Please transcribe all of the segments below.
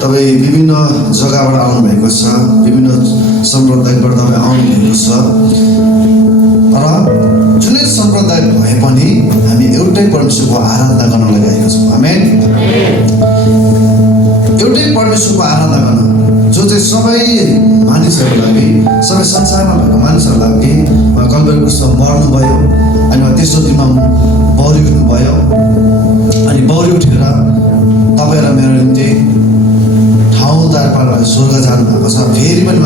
तपाईँ विभिन्न जग्गाबाट आउनुभएको छ, विभिन्न सम्प्रदायबाट तपाईँ आउनुभएको छ। तर जुनै सम्प्रदाय भए पनि हामी एउटै परमेश्वरको आराधना गर्नलाई गएका छौँ। आमेन। एउटै परमेश्वरको आराधना गर्न जो चाहिँ सबै मानिसहरूको लागि, सबै संसारमा भएको मानिसहरूको लागि कल्पना क्रुसमा मर्नुभयो अनि तेस्रो दिनमा बौरी उठ्नुभयो अनि बौरी उठेर तपाईँ र मेरो निम्ति ठाउँ तयार पारेर स्वर्ग जानुभएको छ। फेरि पनि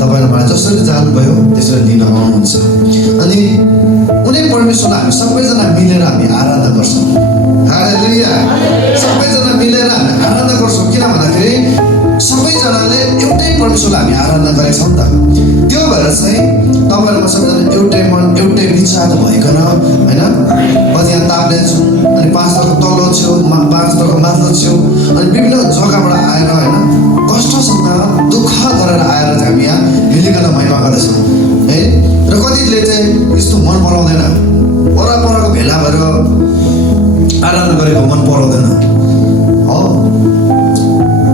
तपाईँ र मलाई जसरी जानुभयो त्यसरी लिन आउनुहुन्छ। अनि उनी परमेश्वरलाई हामी सबैजना मिलेर हामी आराधना गर्छौँ। हालेलुया। सबैजना मिलेर हामी आराधना गर्छौँ। किन भन्दाखेरि सबैजनाले एउटै परमेश्वरलाई हामी आराधना गरेका छौँ नि त। त्यो भएर चाहिँ तपाईँ र म सबैजना एउटै मन एउटै विचार भइकन होइन, कति यहाँ ताप्ने छौँ अनि 5 तहको तल्लो छेउ 5 तहको माथिल्लो छेउ अनि विभिन्न जग्गाबाट आएर होइन कष्टसँग दुःख गरेर आएर चाहिँ हामी यहाँ मिलिकन महिमा गर्दैछौँ है। र कतिले चाहिँ यस्तो मन पराउँदैन, वरपरको भेला भएर आराधना गरेको मन पराउँदैन हो।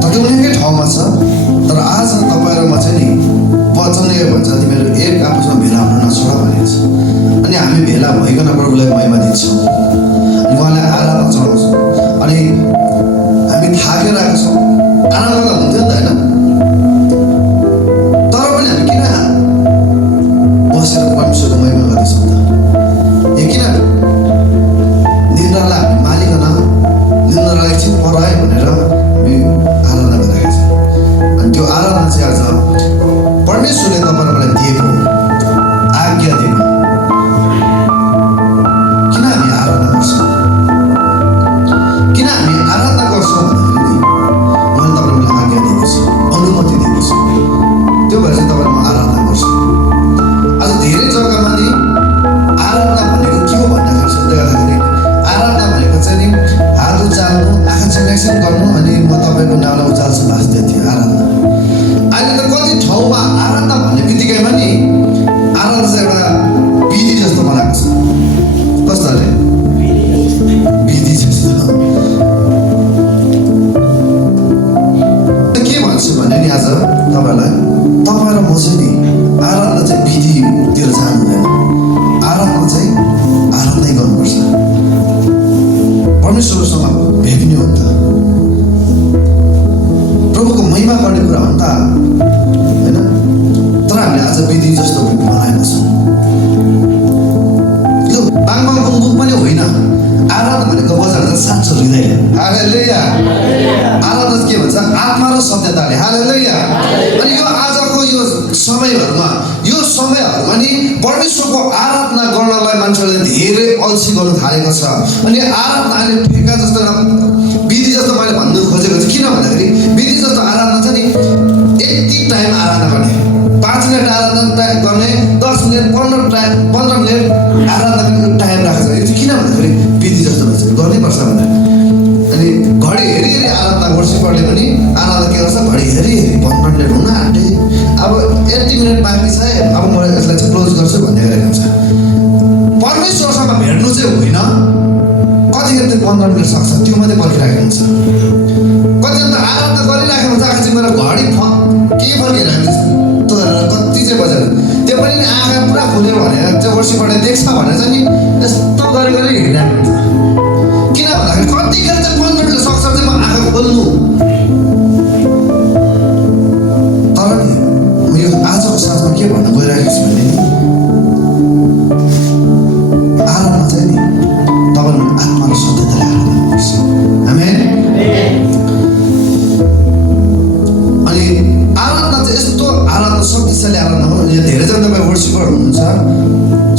तर उनीकै ठाउँमा छ। तर आज तपाईँ र म चाहिँ नि वचनले भन्छ तिमीहरू एक आपसमा भेला हुन नछोड भनेको छ। अनि हामी भेला भइकन प्रभुलाई महिमा दिन्छौँ अनि उहाँलाई आराधना चढाउँछौँ। अनि हामी थाकेर आएको छौँ, आराधना त हुन्थ्यो नि त होइन। तर पनि हामी किन बसेर परमेश्वरको महिमा गर्दैछौँ त? ए किन निन्द्रालाई हामी मालिकन निन्द्रालाई एकछिन परायो भनेर हामी आराधना गरिरहेका छौँ। अनि त्यो आराधना चाहिँ आज परमेश्वरले तपाईँलाई दिएको आज्ञा दिएको। किन हामी आराधना गर्छौँ? किन हामी आराधना गर्छौँ भन्दाखेरि नि उहाँले तपाईँलाई आज्ञा दिएको छ, अनुमति दिएको छ। त्यो भएर चाहिँ तपाईँलाई म आराधना गर्छु। आज धेरै जग्गामा नि आराधना भनेको के हो भन्दाखेरि सोध्दै गर्दाखेरि आराधना भनेको चाहिँ नि हात उचाल्नु, आँखा चिम्लेक्सन गर्नु अनि म तपाईँको नामलाई उचाल्छु भाँच्दै थियो आराधना। अहिले त कति ठाउँमा आराधना भन्ने बित्तिकैमा नि आराधना चाहिँ एउटा विधि जस्तो बनाएको छ। कस्तो अरे विधि जस्तो। के भन्छु भने नि आज तपाईँलाई, तपाईँ र म चाहिँ नि आराधना चाहिँ विधितिर जानु हुँदैन। आराधना चाहिँ आराधनै गर्नुपर्छ। परमेश्वरसँग भेट्ने हो नि त, प्रभुको महिमा गर्ने कुरा हो नि त होइन। तर हामीले आज विधि जस्तो बनाएको छौँ। यो बाङबाङ बुङबुङ पनि होइन। आराधना भनेको बजार चाहिँ साँचो हृदय। हालेलुया। आराधना के भन्छ? आत्मा र सत्यताले। हालेलुया। अनि यो आजको यो समयहरूमा नि परमेश्वरको आराधना गर्नलाई मान्छेहरूले धेरै अल्छी गर्नु थालेको छ। अनि आराधना अहिले ठेका जस्तो विधि जस्तो मैले भन्नु खोजेको छु। किन भन्दाखेरि विधि जस्तो आराधना छ नि यति टाइम आराधना गर्ने, 5 मिनट आराधना गर्ने, 10 मिनट 15 मिनट आराधना गर्ने टाइम राखेको छ। यो चाहिँ किन भन्दाखेरि विधि जस्तो भन्छ गर्नैपर्छ भनेर। अनि घडी हेरी हेरी आराधना वर्षिपरले पनि आराधना के गर्छ, घडी हेरी हेरी 15 मिनट हुन आँटे, अब 80 मिनट बाँकी छ, अब म यसलाई चाहिँ क्लोज गर्छु भन्ने गरेको हुन्छ। परमेश्वरसँग भेट्नु चाहिँ होइन, कतिखेर त्यो 15 मिनट सक्छ त्यो मात्रै पर्खिराखेको हुन्छ। कतिजना त आराधना गरिराखेको हुन्छ, आँखा चाहिँ मेरो घडी के फर्किरहेको छ त कति चाहिँ बजार त्यो पनि आँखा पुरा खुल्यो भनेर चाहिँ वर्षिपरले देख्छ भनेर चाहिँ नि यस्तो गरी गरी हिँडिरहेको हुन्छ। किन भन्दाखेरि कतिखेर चाहिँ 15 मिनट सक्छ चाहिँ म आँखा खोल्नु। तर नि म यो आजको साथमा के भन्न गइरहेको छु भने आराधना चाहिँ नि तपाईँले आत्मा र सत्यताले आराधना गर्नुपर्छ। आमेन। अनि आराधना चाहिँ यस्तो आराधना शक्तिशाली आराधना हो। यहाँ धेरैजना तपाईँ वर्सिपर हुनुहुन्छ,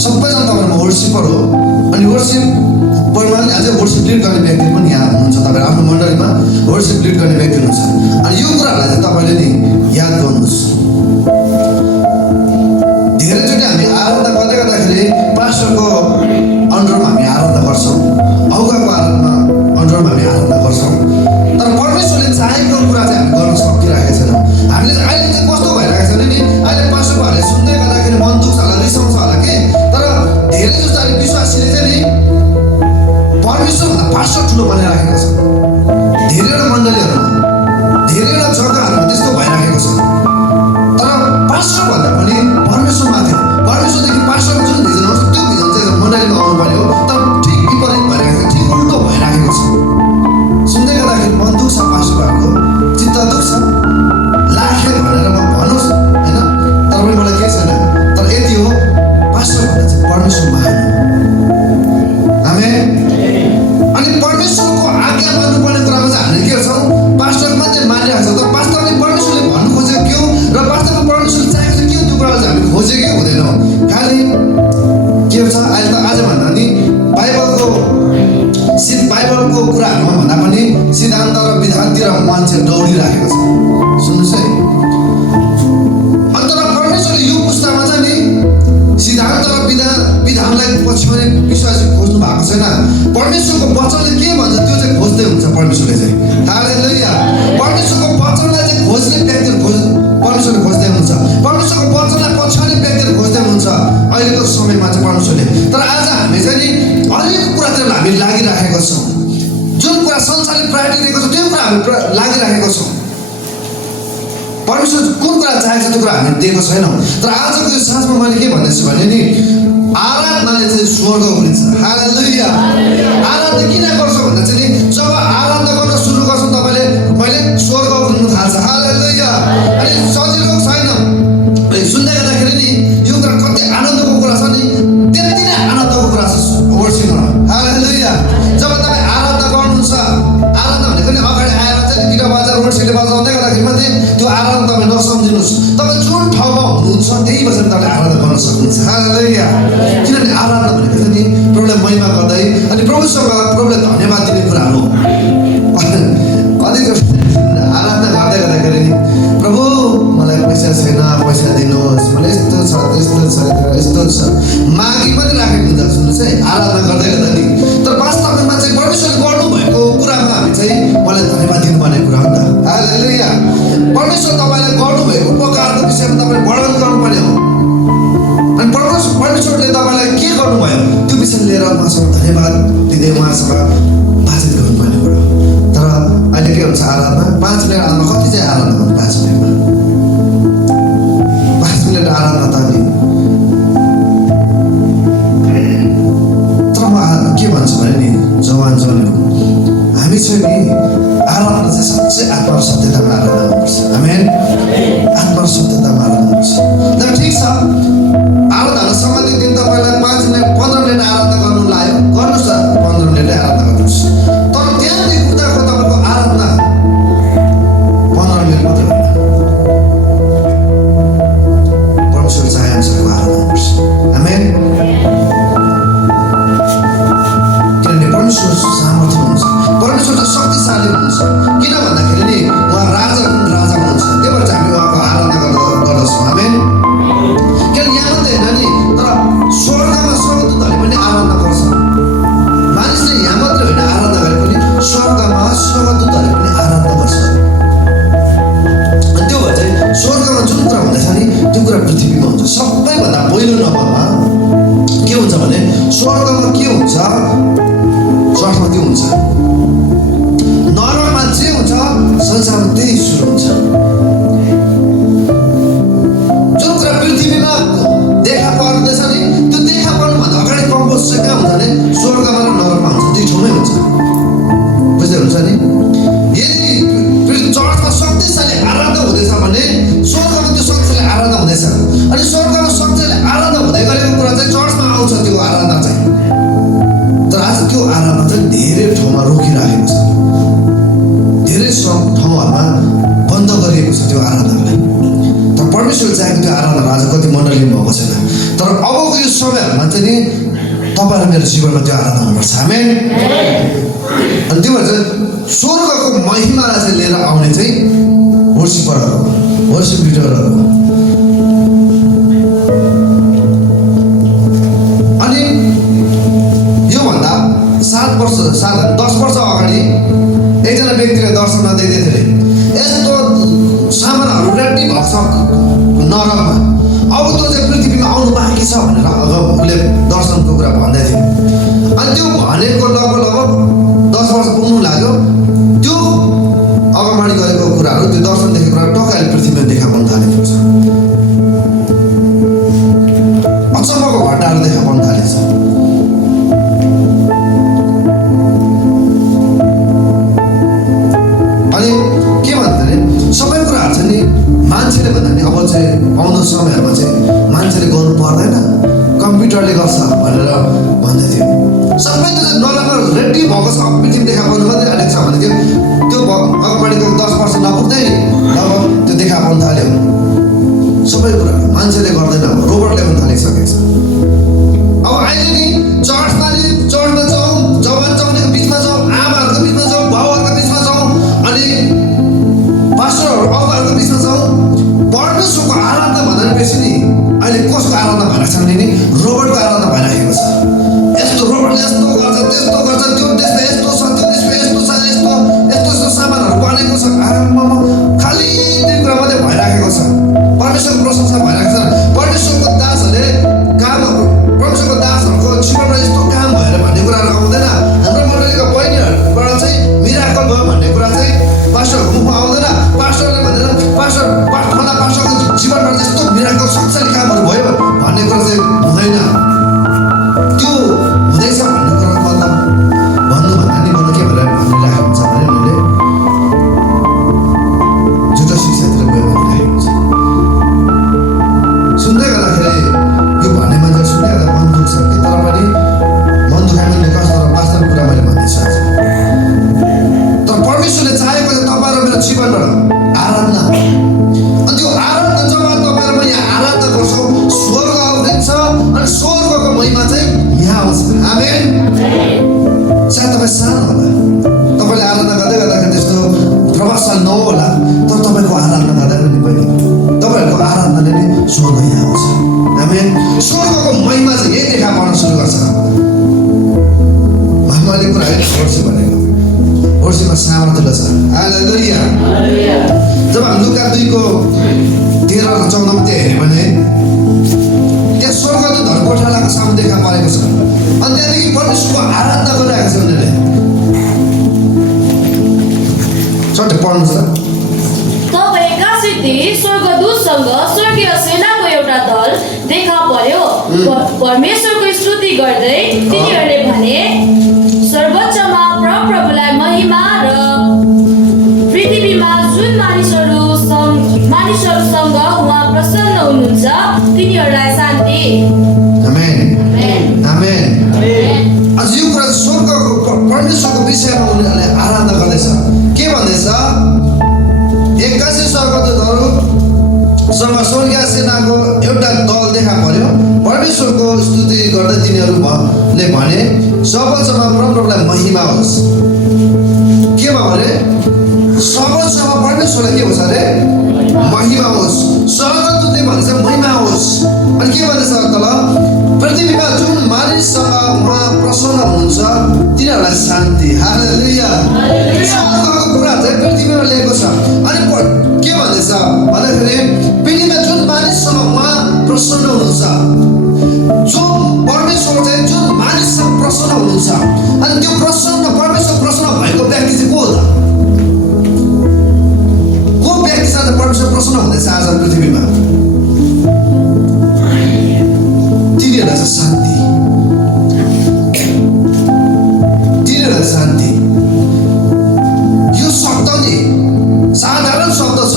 सबैजना तपाईँहरूमा वर्सिपर हो। अनि वर्सिपरमा नि अझै वर्सिप लिड गर्ने व्यक्ति पनि यहाँ हुनुहुन्छ। तपाईँहरू आफ्नो मण्डलीमा वर्सिप लिड गर्ने व्यक्ति हुनुहुन्छ। अनि यो कुराहरूलाई चाहिँ तपाईँले नि याद गर्नुहोस्। धेरैचोटि हामी आराधना गर्दै गर्दाखेरि पास्टरको अन्डरमा हामी आराधना गर्छौँ, अगुवाको अन्डरमा हामी आराधना गर्छौँ। तर परमेश्वरले चाहेको कुरा चाहिँ हामी गर्न सकिरहेको छैनौँ। हामीले चाहिँ अहिले चाहिँ कस्तो भइरहेको छ भने नि अहिले पास्टरहरूले सुन्दै गर्दाखेरि मन दुख्छ होला, रिसाउँछ होला कि। तर धेरै जस्तो अहिले विश्वासीले चाहिँ नि परमेश्वरभन्दा पास्टर ठुलो बनाइराखेको छ धेरैवटा मण्डलीहरूमा। बढिराखेको छ। सुन्नुहोस् है, अन्त परमेश्वरले यो पुस्तामा चाहिँ नि सिद्धान्त र विधानलाई पछ्याउने विश्वास खोज्नु भएको छैन। परमेश्वरको वचनले के भन्छ त्यो चाहिँ खोज्दै हुन्छ परमेश्वरले चाहिँ। हालेलुया। परमेश्वरको वचनलाई चाहिँ खोज्ने व्यक्तिहरू परमेश्वरले खोज्दै हुन्छ। परमेश्वरको वचनलाई पछ्याउने व्यक्तिहरू खोज्दै हुनुहुन्छ अहिलेको समयमा चाहिँ परमेश्वरले। तर आज हामी चाहिँ नि अलिक कुरातिर हामी लागिराखेका छौँ। जुन कुरा संसारले प्रायोरिटी दिएको छ त्यो कुरा हामी लागिराखेका छौँ। परमेश्वर कुन कुरा चाहेको छ त्यो कुरा हामीले दिएको छैनौँ। तर आजको यो साँझमा मैले के भन्दैछु भने नि आराधनाले चाहिँ स्वर्ग उफ्रिन्छ। हालेलुया। आराधना किन गर्छ भन्दा चाहिँ नि जब आराधना गर्न सुरु गर्छौँ तपाईँले मैले स्वर्ग उफ्रिनु थाल्छ। हालेलुया। अनि सजिलो छैन सुन्दै गर्दाखेरि नि यो कुरा कति आनन्दको कुरा छ नि त्यति नै आनन्दको कुरा छ वर्षिपमा। हालेलुया। जब तपाईँ आराधना गर्नुहुन्छ, आराधना भनेको नि अगाडि आएर चाहिँ गिटार बजाएर वर्षीले बजाउँदै गर्दाखेरि मात्रै त्यो आराधना तपाईँ नसम्झिनुहोस्। तपाईँ जुन ठाउँमा हुनुहुन्छ त्यही बसेर तपाईँले आराधना गर्न सक्नुहुन्छ। हालेलुया। किनभने आराधना भनेको चाहिँ नि प्रभुलाई महिमा गर्दै अनि प्रभुसँग प्रभुलाई धन्यवाद दिने कुराहरू हो। अधिक आराधना गर्दै गर्दाखेरि नि प्रभु मलाई पैसा छैन, पैसा दिनुहोस्, मलाई यस्तो छ त्यस्तो छ यस्तो छ मागी पनि राखेको हुन्छ। सुन्नुहोस् है, आराधना गर्दै गर्दा नि तर वास्तवमा चाहिँ परमेश्वरले गर्नुभएको कुरामा हामी चाहिँ मलाई धन्यवाद दिनुपर्ने कुरा हो नि त। हालेलुया। परमेश्वर तपाईँलाई गर्नुभएको उपकारको विषयमा तपाईँले वर्णन गर्नुपर्ने हो। अनि परमेश्वरले तपाईँलाई के गर्नुभयो त्यो विषय लिएर उहाँसँग धन्यवाद दिँदै उहाँसँग बातचित गर्नुपर्ने कुरा हो। तर अहिले के हुन्छ आराधना 5 मिनट आराधना कति चाहिँ आराधना गर्नु 5 मिनटमा 5 मिनट आराधना त नि। तर म के भन्छु भने नि जवान हामी चाहिँ नि आराधना चाहिँ साँच्चै आत्मा र सत्यतामा आराधना गर्नुपर्छ। आमेन। आत्मा र सत्यतामा आराधना गर्नुपर्छ। तर ठिक छ आराधना सम्बन्धित दिन तपाईँलाई 5 मिनट 15 मिनट आराधना गर्नु लाग्यो गर्नुहोस् त 15 मिनटै आराधना गर्नुहोस्। तर त्यहाँदेखि उताको तपाईँको आराधना 15 मिनट मात्रै होइन। परमेश्वर चाहे अनुसारको आराधना गर्नुपर्छ। आमेन। किनभने परमेश्वर सामर्थ्य हुनुहुन्छ, परमेश्वर चाहिँ शक्तिशाली हुनुहुन्छ। किन भन्दाखेरि नि उहाँ राजा हुनुहुन्छ। त्यही भएर चाहिँ हामी उहाँको आराधना गर्दछौँ। आमेन। किनभने यहाँ मात्रै होइन नि तर स्वर्गमा स्वर्गदूतहरूले पनि आराधना गर्छ। मानिसले यहाँ मात्रै होइन आराधना गरे पनि स्वर्गमा स्वर्गदूतहरूले पनि आराधना गर्छ। अनि त्यो भएर चाहिँ स्वर्गमा जुन कुरा हुँदैछ नि त्यो कुरा पृथ्वीमा हुन्छ। सबैभन्दा पहिलो नम्बरमा के हुन्छ भने स्वर्गमा के हुन्छ, स्वर्गमा के हुन्छ, नरकमा जे हुन्छ संसारमा त्यही सुरु हुन्छ। जुन कुरा पृथ्वीमा देखा पर्दैछ नि त्यो देखा पर्नुभन्दा अगाडि कम्पोज चाहिँ कहाँ हुन्छ भने स्वर्गमा र नरकमा हुन्छ। दुई ठाउँमै हुन्छ। बुझ्दै हुन्छ नि। यदि चर्चमा शक्तिशाली आराधना हुँदैछ भने स्वर्गमा त्यो शक्तिशाली आराधना हुँदैछ। अनि स्वर्गमा शक्तिशाली आराधना हुँदै गरेको कुरा चाहिँ चर्चमा आउँछ त्यो आराधना चाहिँ। तर आज त्यो आराधना चाहिँ धेरै ठाउँमा रोकिराखेको छ। धेरै ठाउँहरूमा बन्द गरिएको छ त्यो आराधनालाई। तर परमेश्वर चाहेको त्यो आराधना आज कति मण्डलीमा भएको छैन। तर अबको यो समयहरूमा चाहिँ नि तपाईँ र मेरो जीवनमा त्यो आराधना हुनुपर्छ। आमेन। अनि त्यो भएर चाहिँ स्वर्गको महिमालाई चाहिँ लिएर आउने चाहिँ वर्शिपरहरू, वर्शिप लिडरहरू। अनि योभन्दा 10 वर्ष अगाडि एकजना व्यक्तिले दर्शन नदिँदै थिए। यस्तो सामानहरू रेडी भएको छ नरकमा, अब त्यो चाहिँ पृथ्वीमा आउनु बाँकी छ भनेर उसले दर्शनको कुरा भन्दै थियो। अनि त्यो भनेको लगभग 10 वर्ष पुग्नु लाग्यो। त्यो अगाडि गएको कुराहरू त्यो दर्शन देखेको कुरा टक्कै अहिले पृथ्वीमा देखा पर्न थालेको छ। अचम्मको घटनाहरू देखा पर्न थालेको छ। अनि के भन्दाखेरि सबै कुराहरू चाहिँ नि मान्छेले भन्दा नि अब चाहिँ आउँदो समयहरूमा चाहिँ मान्छेले गर्नु पर्दैन कम्प्युटरले गर्छ भनेर भन्दै थियो। सबै त्यो नराम्रो रेडी भएको छ पृथ्वी देखा पर्नु मात्रै आएको छ भने त्यो अगाडिको 10 वर्ष नपुग्दै अब त्यो देखा पर्न थाल्यो। सबै कुरा मान्छेले गर्दैन, अब रोबोटले पनि थालिसकेको छ। अब अहिले नि चर्चमा जाउँ, जवान जवानीको बिचमा जाउँ, आमाहरूको बिचमा जाउँ, बाउहरूको बिचमा जाउँ, अनि भने नि रोबोटको आराधना भइराखेको छ। यस्तो रोबोटले यस्तो गर्छ, त्यस्तो गर्छ, त्यो देशमा यस्तो छ, त्यो देशमा यस्तो छ, यस्तो यस्तो यस्तो सामानहरू बनेको छ। आराममा खालि त्यो कुरा मात्रै भइराखेको छ। परमेश्वरको प्रशंसा भइरहेको छ। परमेश्वरको दासहरूले काम, परमेश्वरको दासहरूको जीवनमा यस्तो काम भएर भन्ने कुराहरू आउँदैन। हाम्रो मण्डलीको बहिनीहरूबाट चाहिँ मिराकल भयो भन्ने कुरा चाहिँ पास्टरहरूको मुखमा आउँदैन। पास्टरले भन्दैन पास्टरको जीवनमा यस्तो मिराकल शक्तिशाली कामहरू भयो भन्ने कुरा चाहिँ हुँदैन। त्यो हुँदैछ भन्ने कुरा मतलब भन्नुभन्दा नि मलाई के भनेर भनिराखेको हुन्छ भने मैले झुटो शिक्षातिर गयो भनिराखेको हुन्छ। सुन्दै गर्दाखेरि यो भन्ने मान्छे सुन्दै गर्दा मन दुख्छ कि, तर पनि मन दुखाइ पनि दुःख, तर वास्तविक कुरा मैले भन्दैछु आज। तर परमेश्वरले चाहेको चाहिँ तपाईँ र मेरो जीवनबाट आराधना। अनि त्यो आराधना जब तपाईँ र यहाँ आराधना गर्छौँ, स्वर्ग उठ्छ अनि स्वर्गको महिमा चाहिँ यहाँ आउँछ। आमेन। सायद तपाईँ सानो होला, तपाईँले आराधना गर्दै गर्दाखेरि त्यस्तो प्रभावशाली नहोला, तर तपाईँको आराधना गर्दा पनि पनि तपाईँहरूको आराधनाले नै स्वर्ग यहाँ आउँछ। आमेन। स्वर्गको महिमा चाहिँ यही देखा पर्न सुरु गर्छ। मैले कुरा होइन ओर्सी भनेको, ओर्सीमा सामर्थ्य छ। हालेलुया। जब हामी लुका 2:13 र 14 मा हेऱ्यो भने त्यहाँ स्वर्गदूतहरूको कोठालाको सामु देखा परेको छ। अनि त्यहाँदेखि परमेश्वरको आराधना गरिरहेको छ उनीहरूले। सट्टै पढ्नुहोस् त। तब एकासितै स्वर्गदूतसँग स्वर्गीय सेनाको एउटा दल देखा पर्यो। परमेश्वरको स्तुति गर्दै तिनीहरूले भने, सर्वोच्चमा परमप्रभुलाई महिमा र पृथ्वीमा जुन मानिसहरूसँग उहाँ प्रसन्न हुनुहुन्छ तिनीहरूलाई शान्ति। आमेन। आमेन। अझ यो कुरा स्वर्गको परमेश्वरको विषयमा उनीहरूले आराधना गर्दैछ। के भन्दैछ? 81 स्वर्गदूतहरूसँग स्वर्गीय सेनाको एउटा दल देखा पर्यो। परमेश्वरको स्तुति गर्दै तिनीहरूले भने, सर्वोच्चमा परमप्रभुलाई महिमा होस्। के भयो अरे? सर्वोच्चमा परमेश्वरलाई के होस् अरे? महिमा होस्। स्वर्गदूतले भन्छ महिमा होस्। अनि के भन्दैछ तल? पृथ्वीमा जुन मानिससँग उहाँ प्रसन्न हुनुहुन्छ तिनीहरूलाई शान्ति। हालेलुया। स्वर्गको कुरा चाहिँ पृथ्वीमा ल्याएको छ। अनि के भन्दैछ भन्दाखेरि पृथ्वीमा जुन मानिससँग उहाँ प्रसन्न हुनुहुन्छ, जो परमेश्वर चाहिँ जुन मानिससँग प्रसन्न हुनुहुन्छ, अनि त्यो प्रसन्न परमेश्वर प्रसन्न भएको व्यक्ति चाहिँ को हो त? को व्यक्तिसँग परमेश्वर प्रसन्न हुँदैछ आज पृथ्वीमा? तिनीहरूलाई चाहिँ शान्ति, तिनीहरूलाई शान्ति। यो शब्द नि साधारण शब्द छ।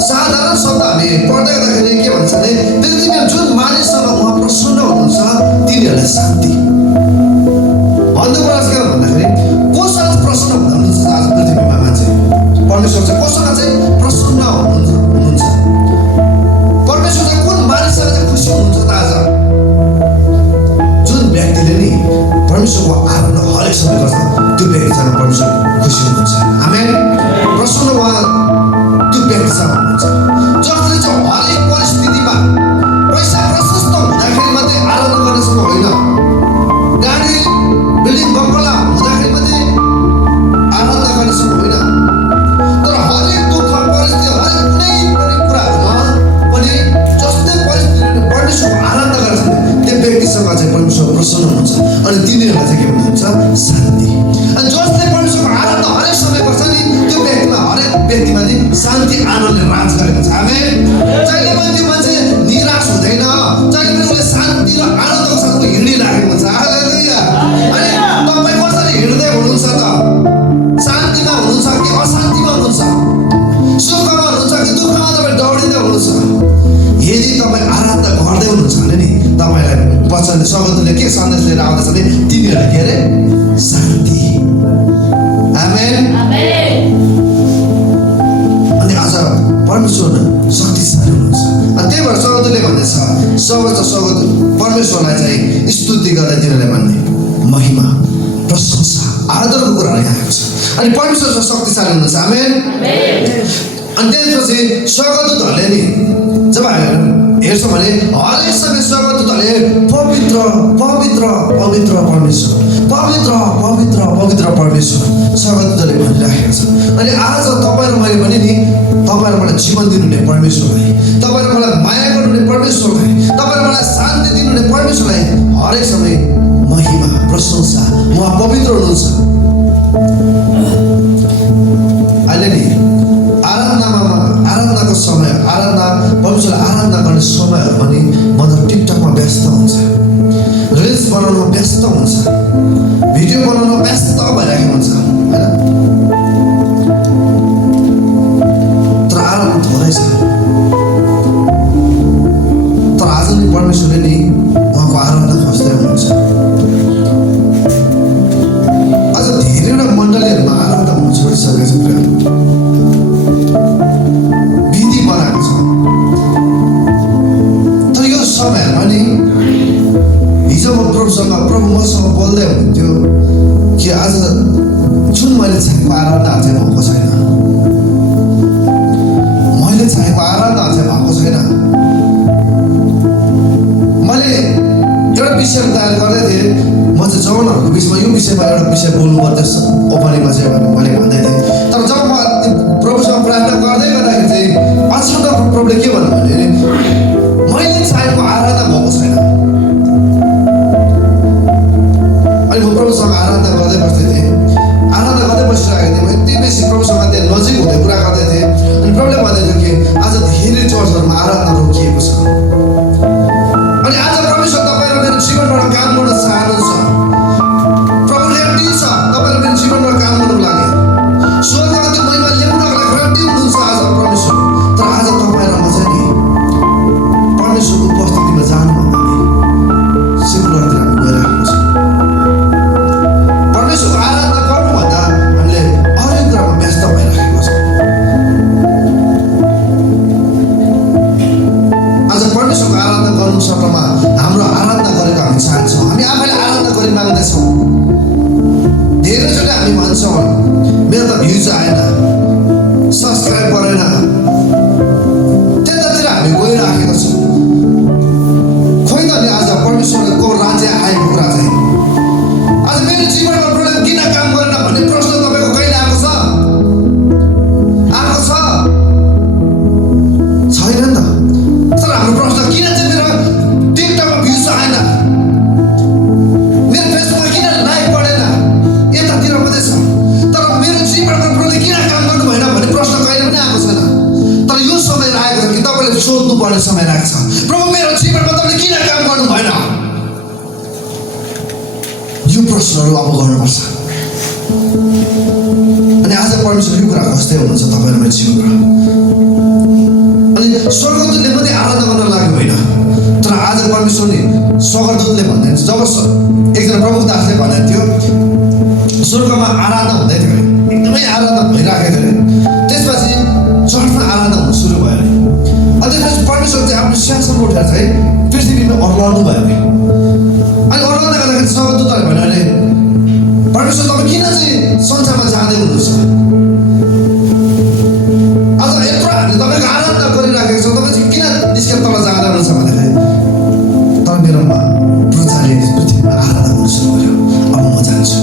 साधारण शब्द हामी पढ्दै गर्दाखेरि के भन्छ भने पृथ्वीमा जुन मानिससँग उहाँ प्रसन्न हुनुहुन्छ तिनीहरूलाई शान्ति भन्नु पर्छ। के भन्दाखेरि कोसँग प्रसन्न हुनुहुन्छ आज पृथ्वीमा मान्छे? परमेश्वर चाहिँ कोसँग चाहिँ प्रसन्न हुनुहुन्छ? परमेश्वर चाहिँ कुन मानिससँग चाहिँ खुसी हुनुहुन्छ त आज? जुन व्यक्तिले नि परमेश्वरको आराधना हरेक समय गर्छ त्यो व्यक्तिसँग परमेश्वर खुसी हुनुहुन्छ। आमेन। प्रसन्न उहाँ त्यो व्यक्तिसँग हुनुहुन्छ। जसले चाहिँ हरेक परिस्थितिमा पैसा प्रशस्त हुँदाखेरि मात्रै आराधना गर्ने समय होइन, गाडी बिल्डिङ बङ्गला हुँदाखेरि मात्रै आराधना गर्ने समय होइन, तर हरेक दुःख परिस्थिति हरेक कुनै पनि कुराहरूमा पनि जस्तै परिस्थिति परमेश्वरको आराधना गर्छ त्यो व्यक्तिसँग चाहिँ परमेश्वर प्रसन्न हुनुहुन्छ। अनि तिनीहरूलाई चाहिँ के भन्नुहुन्छ? शान्ति। अनि जसले परमेश्वरको आराधना हरेक समय गर्छ नि त्यो व्यक्तिमा हरेक व्यक्तिमा चाहिँ शान्ति आनन्दले राज गरेको छ। आमेन। जहिले पनि त्यो मान्छे निराश हुँदैन, जहिले पनि उसले शान्ति र आनन्दको साथ हिँडिराखेको हुन्छ। हालेलुया। अनि तपाईँ कसरी हिँड्दै हुनुहुन्छ त? शान्तिमा हुनुहुन्छ कि अशान्तिमा हुनुहुन्छ? सुखमा हुनुहुन्छ कि दुःखमा तपाईँ दौडिँदै हुनुहुन्छ? यदि तपाईँ आराधना गर्दै हुनुहुन्छ भने नि तपाईँलाई वचनले स्वर्गदूतले के सन्देश लिएर आउँदैछ भने तिनीहरूले के अरे? शान्ति। आमेन। अनि आज परमेश्वर शक्तिशाली हुनुहुन्छ। अनि त्यही भएर स्वर्गदूतले भन्दैछ सर्वोच्च स्वर्गदूत परमेश्वरलाई चाहिँ स्तुति गर्दै तिनीहरूले भन्ने महिमा प्रशंसा आदरको कुराहरू यहाँ आएको छ। अनि परमेश्वर शक्तिशाली हुनुहुन्छ। आमेन। अनि त्यसपछि स्वर्गदूतहरूले नि जब हेर्छौँ भने हरेक समय स्वर्गदूतहरूले पवित्र पवित्र पवित्र परमेश्वर पवित्र पवित्र पवित्र परमेश्वर स्वर्गदूतले भनिराखेको छ। अनि आज तपाईँ र मैले भने नि तपाईँ र मलाई जीवन दिनुहुने परमेश्वरलाई, तपाईँ र मलाई माया गर्नुहुने परमेश्वरलाई, तपाईँ र मलाई शान्ति दिनुहुने परमेश्वरलाई हरेक समय महिमा प्रशंसा, उहाँ पवित्र हुनुहुन्छ। अहिले नि आराधनाको समय, परमेश्वरलाई आराधना गर्ने समयहरू पनि मतलब टिकटकमा व्यस्त हुन्छ, रिल्स बनाउनमा व्यस्त हुन्छ, भिडियो बनाउनमा व्यस्त भइरहेको हुन्छ होइन। तर आराम थोरै छ। तर आज नि परमेश्वरले नि उहाँको आराधना खोज्दै हुनुहुन्छ। आज धेरैवटा मण्डलीहरूमा आराधना हुन छोडिसकेको छ, विधि बनाएको छ। तर यो समयमा नि हिजो म प्रभु मसँग बोल्दै हुनुहुन्थ्यो कि आज जुन मैले चाहेको आराधना चाहिँ भएको छैन, मैले चाहेको आराधना चाहिँ भएको छैन। मैले एउटा विषय तयार गर्दै थिएँ, म चाहिँ जवानहरूको बिचमा यो विषयमा एउटा विषय बोल्नु पर्छ ओपनिङमा चाहिँ भनेर मैले भन्दै थिएँ। तर जब म प्रभुसँग प्रार्थना गर्दै गर्दाखेरि चाहिँ अचानक प्रभुले के भन्नु भने मैले चाहेको आराधना भएको छैन। अनि म प्रभुसँग आराधना गर्दै बस्दै थिएँ, आराधना गर्दै बसिरहेको थिएँ। म यति बेसी प्रभुसँग त्यहाँ नजिक हुँदै कुरा गर्दै थिएँ। अनि प्रभुले भन्दै थियो कि आज धेरै चर्चहरूमा आराधना रोकिएको छ। अनि आज परमेश्वर तपाईँ र मेरो जीवनबाट काम गर्न चाहनुहुन्छ। प्रभु रेडी छ तपाईँ र मेरो जीवनबाट काम गर्नको लागि, स्वर्गमा त्यो महिमा ल्याउनको लागि रेडी हुनुहुन्छ आज परमेश्वर। तर आज तपाईँ र म चाहिँ नि परमेश्वरको उपस्थितिमा जानुभन्दा नि सेकुलरतिर हामी गइरहेको छ। परमेश्वरको आराधना गर्नुभन्दा हामीले अरू कुरामा व्यस्त भइरहेको छ। आज परमेश्वरको आराधना गर्नु सट्टामा हाम्रो आराधना गरेको हामी चाहन्छौँ, हामी आफैले आराधना गरी माग्दैछौँ। धेरैचोटि हामी भन्छौँ मेरो त भ्युज आएन, सब्सक्राइब गरेन, त्यतातिर हामी गइराखेका छौँ। खोइ त नि आज परमेश्वरको राज्य आएको कुरा चाहिँ आज मेरो जीवनमा प्रभुले किन काम गरेन भन्ने प्रश्न तपाईँको कहिले आएको छ? आएको छ? छैन नि त। तर हाम्रो प्रश्न किन चाहिँ मेरो टिकटकमा भ्युज आएन, मेरो फेसबुकमा किन लाइक बढेन, यतातिर मात्रै छ। तर मेरो जीवनमा प्रभुले किन काम गर्नु भएन भन्ने प्रश्न कहिले पनि आएको छैन। तर यो समय आएको छ कि तपाईँले सोध्नु पर्ने समय आएको छ, प्रभु मेरो जीवनमा तपाईँले किन काम गर्नु भएन? यो प्रश्नहरू अब गर्नुपर्छ। अनि आज परमेश्वर यो कुरा खोज्दै हुनुहुन्छ तपाईँ र मेरो जीवनमा। अनि स्वर्गदूतले मात्रै आराधना गर्न लाग्यो होइन, तर आज परमेश्वरले स्वर्गदूतले भन्दै जब एकजना प्रमुख दासले भनेको थियो स्वर्गमा आराधना हुँदै थियो, एकदमै आराधना भइराखेको थियो। त्यसपछि चर्चमा आराधना हुनु सुरु भयो अरे। अनि त्यसपछि परमेश्वर चाहिँ आफ्नो सिंहासनमा उठेर चाहिँ पृथ्वीमा अर्लाउनु भयो अरे। अनि अर्लाउँदा गर्दाखेरि स्वर्गदूतले भन्यो अरे परमेश्वर तपाईँ किन चाहिँ संसारमा जाँदै हुनुहुन्छ? आज यत्रो हामीले तपाईँको आराधना गरिराखेको छौँ, तपाईँ चाहिँ किन निस्केर तल जाँदै हुनुहुन्छ भन्दाखेरि तर मेरोमा प्रजाले पृथ्वीमा आराधना गर्नु सुरु गर्यो, अब म जान्छु।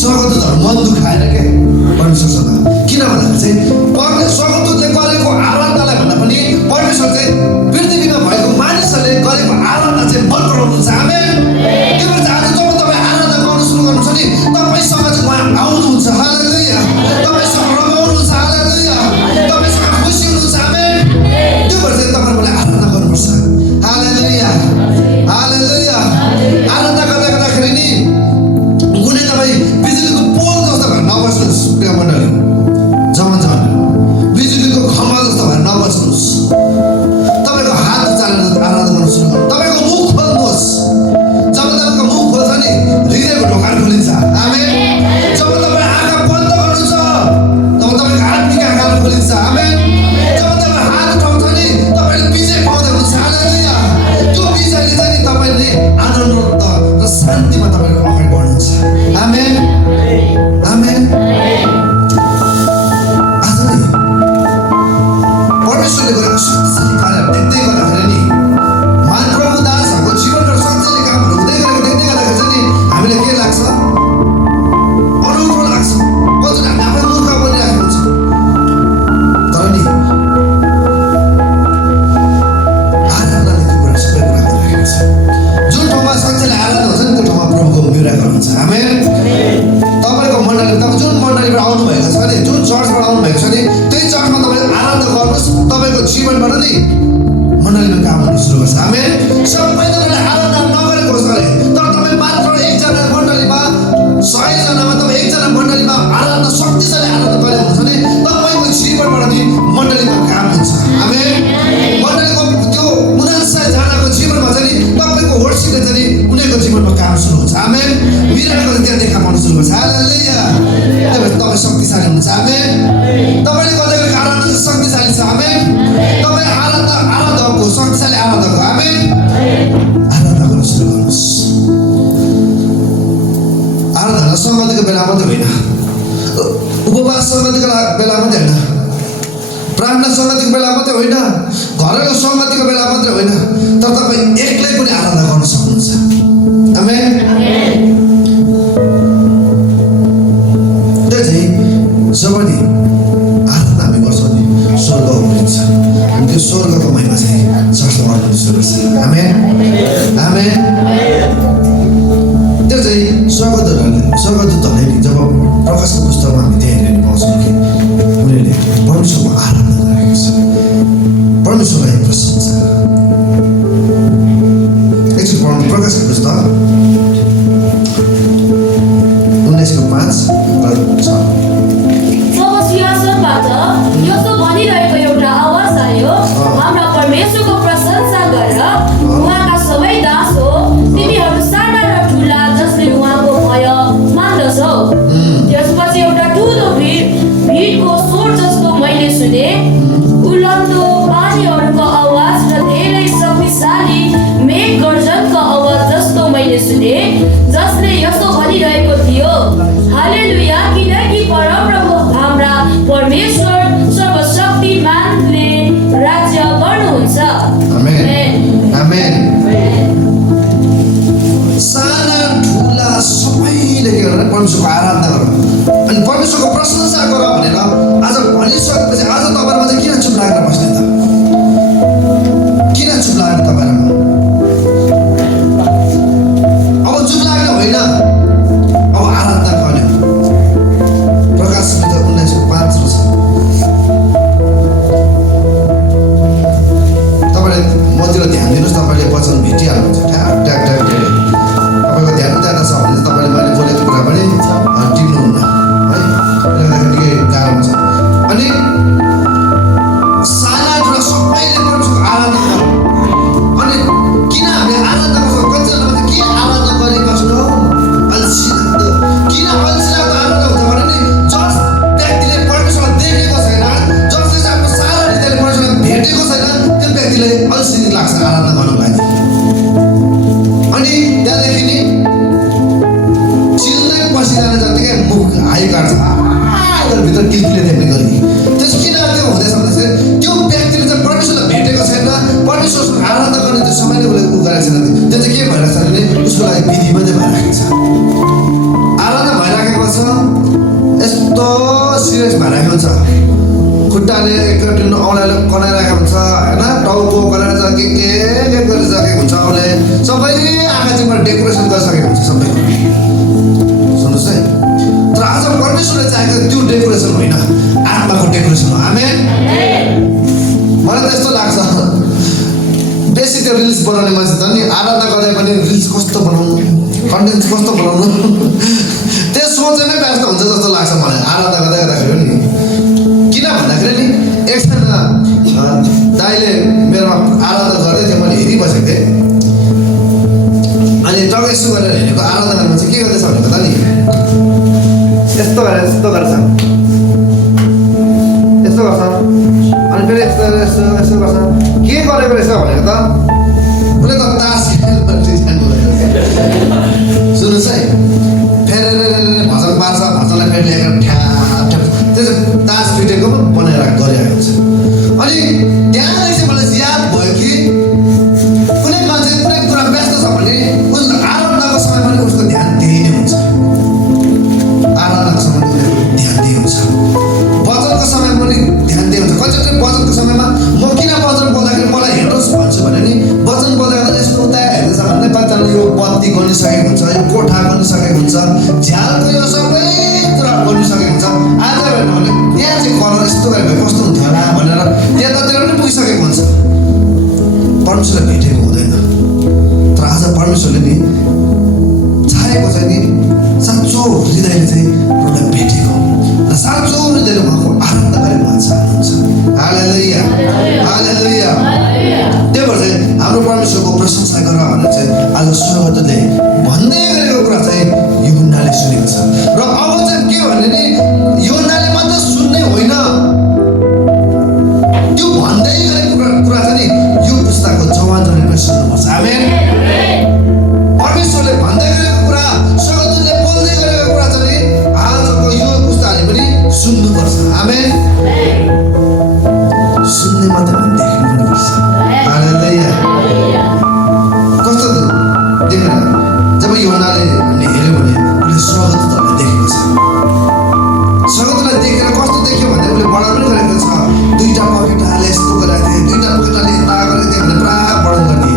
स्वर्गदूतहरू मन दुखाएर के परमेश्वरसँग, किन भन्दाखेरि चाहिँ स्वर्गदूतले गरेको आराधनालाई भन्दा पनि परमेश्वर चाहिँ पृथ्वीमा भएको सङ्गतिको बेला मात्रै होइन, प्रार्थना सङ्गतिको बेला मात्रै होइन, घरको सङ्गतिको बेला मात्रै होइन, तर तपाईँ एक्लै पनि आराधना गर्न सक्नुहुन्छ। आमेन। त्यो चाहिँ जब नि आराधना हामी गर्छौँ नि स्वर्ग उम्रिन्छ, अनि त्यो स्वर्गको महिमा चाहिँ चर्चमा आउनु सुरु छ। आमेन आमेन। त्यो चाहिँ स्वर्गदूतहरूले नि जब प्रकाशको पुस्तकमा हामी त्यहाँ हेर्ने पाउँछौँ कि उनीहरूले परमेश्वरको आराधना गरेको छ, परमेश्वरलाई प्रशंसा। एकचोटि पढ्नु प्रकाशको पुस्तक 19:5 र 6। तब सिंहासनबाट यस्तो भनिरहेको एउटा आवाज आयो, हाम्रा परमेश्वरको प्रशंसा गर, उहाँका सबै दास हो, तिमीहरू साना र ठुला जसले उहाँको भय मान्दछौ। त्यसपछि एउटा ठुलो भिडको स्वर जस्तो मैले सुने, उल्लम्दो पानीहरूको आवाज र धेरै शक्तिशाली मेघ गर्जनको आवाज जस्तो मैले सुने, जसले यस्तो भनिरहेको थियो, हालेलुया, किनकि परमप्रभु हाम्रा परमेश्वर सर्वशक्तिमानले राज्य गर्नुहुन्छ। आमेन आमेन। साना ठुला सबैले के गरेर परमेश्वरको आराधना गर अनि परमेश्वरको प्रशंसा गर भनेर आज भनिसकेपछि आज तपाईँहरूमा चाहिँ किन चुप लागेर बस्ने त? किन चुप लागेर तपाईँहरूमा? अब चुप लागेर होइन, अब आराधना गर्यो। प्रकाश 19:5 र 6। तपाईँले मतिर ध्यान दिनुहोस्, तपाईँले वचन भेटिहाल्नुहुन्छ। ट्याक ट्याक ट्याक ट्याक तपाईँको ध्यान त्यहाँ छ भने चाहिँ तपाईँले मैले बोलेको कुरा पनि टिप्नुहुन्न है, त्यसले गर्दाखेरि निकै गाह्रो हुन्छ। अनि साना ठुला सबैले परमेश्वरको आराधना गर। अनि किन हामीले आराधना गर्छौँ? कतिजनाले भन्छ के आराधना गरिबस्नु हौ, अल्छी लाग्दो। किन अल्छी लाग्दो आराधना हुन्छ भने नि जस व्यक्तिले परमेश्वरलाई देखेको छैन, जसले चाहिँ आफ्नो सारा हृदयले परमेश्वरलाई भेटेको छैन, त्यो व्यक्तिले अल्छी लाग्छ आराधना गर्नको लागि। अनि त्यहाँदेखि नि चिल्दै पसिजाने जत्तिकै मुख हाई काट्छ, भित्र किलकिले देख्ने गरी। त्यस किन त्यो हुँदैछ भने चाहिँ त्यो व्यक्तिले चाहिँ परमेश्वरलाई भेटेको छैन, परमेश्वरसँग आराधना गर्ने त्यो समयले उसले उ गरेको छैन। त्यो चाहिँ के भइरहेको छ भने उसको लागि विधि मात्रै भइराखेको छ, आराधना भइराखेको छ, यस्तो सिरियस भइरहेको हुन्छ। खुट्टाले एकचोटि औँलाले कनाइरहेको हुन्छ होइन, टाउको कनाएर के गरिसकेको हुन्छ, उसले सबै आँखामा डेकोरेसन गरिसकेको हुन्छ सबै। सुन्नुहोस् है, तर आज परमेश्वरले चाहेको त्यो डेकोरेसन होइन, आत्माको डेकोरेसन हो। आमेन। मलाई त यस्तो लाग्छ, बेसी त्यो रिल्स बनाउने मान्छे त नि आराधना गर्दा पनि रिल्स कस्तो बनाउनु, कन्टेन्ट कस्तो बनाउनु, त्यो सोचेमै व्यस्त हुन्छ जस्तो लाग्छ मलाई आराधना गर्दाखेरि नि। किन भन्दाखेरि नि एकजना दाइले मेरोमा आराधना गर्दै थियो, मैले हेरिबसेको थिएँ। अनि टक्कै यसो गरेर हेरेको आराधना गर्ने मान्छे के गर्दैछ भनेको त नि यस्तो गरेर गर्छ, यस्तो गर्छ, अनि फेरि यस्तो यस्तो यस्तो गर्छ। के गरेको रहेछ भनेको त उसले त तास सुन्नुहोस् है, फेरि भजन पार्छ, भजनलाई फेरि ल्याएर ठ्याप ठ्याप त्यो चाहिँ तास पिटेको बनाएर गरिरहेको हुन्छ। अनि त्यहाँदेखि चाहिँ मलाई याद भयो कि कुनै मान्छे कुनै कुरा व्यस्त छ भने उसको आराधनाको समय पनि उसको ध्यान त्यही नै हुन्छ, आराधनाको समय पनि ध्यान त्यही हुन्छ, वचनको समय पनि ध्यान त्यही हुन्छ। कतिचोटि वचनको समयमा म किन वचन बोल्दाखेरि मलाई हेर्नुहोस् भन्छु भने नि वचन बोल्दाखेरि यस्तो उता हेर्दैछ भने कतिजना यो बत्ती गनिसकेको हुन्छ, यो कोठा गनिसकेको हुन्छ, झ्यालको यो सबै कुरा गनिसकेको हुन्छ। आज हेर्नु भने त्यहाँ चाहिँ कलर यस्तो गरेको कस्तो हुन्थ्यो होला भनेर त्यतातिर पनि आमेन। सुन्ने मात्रै होइन, देख्नु पनि पर्छ। हालेलुया। कस्तो देखेर जब योहनाले हामीले हेऱ्यो भने उसले स्वर्गदूतहरूलाई देखेको छ। स्वर्गदूतलाई देखेर कस्तो देख्यो भने उसले वर्णन पनि गरेको छ। दुईटा पखेटाले यस्तो गरेको थिए, दुईटा पखेटाले यता गरेको थिए भने पुरा वर्णन गर्ने।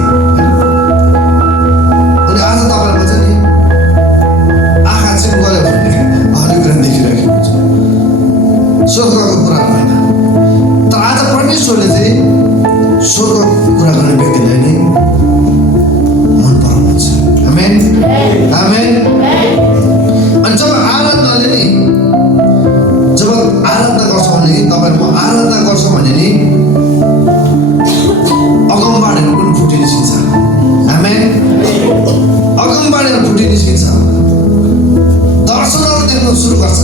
अनि आज तपाईँहरूको चाहिँ नि आँखा चाहिँ गऱ्यो भने हरेक कुरा देखिरहेको हुन्छ, स्वर्गको कुरा होइन। तर आज परमेश्वरले चाहिँ स्वर्गको कुरा गर्ने व्यक्तिलाई नै मन पराउनुहुन्छ। आमेन, आमेन। अनि जब आराधनाले नि जब आराधना गर्छौँ भने तपाईँहरू आराधना गर्छौँ भने नि अगमबाणीहरू पनि फुटी निस्किन्छ। आमेन, अगमबाणीहरू फुटी निस्किन्छ, दर्शनहरू देख्नु सुरु गर्छ।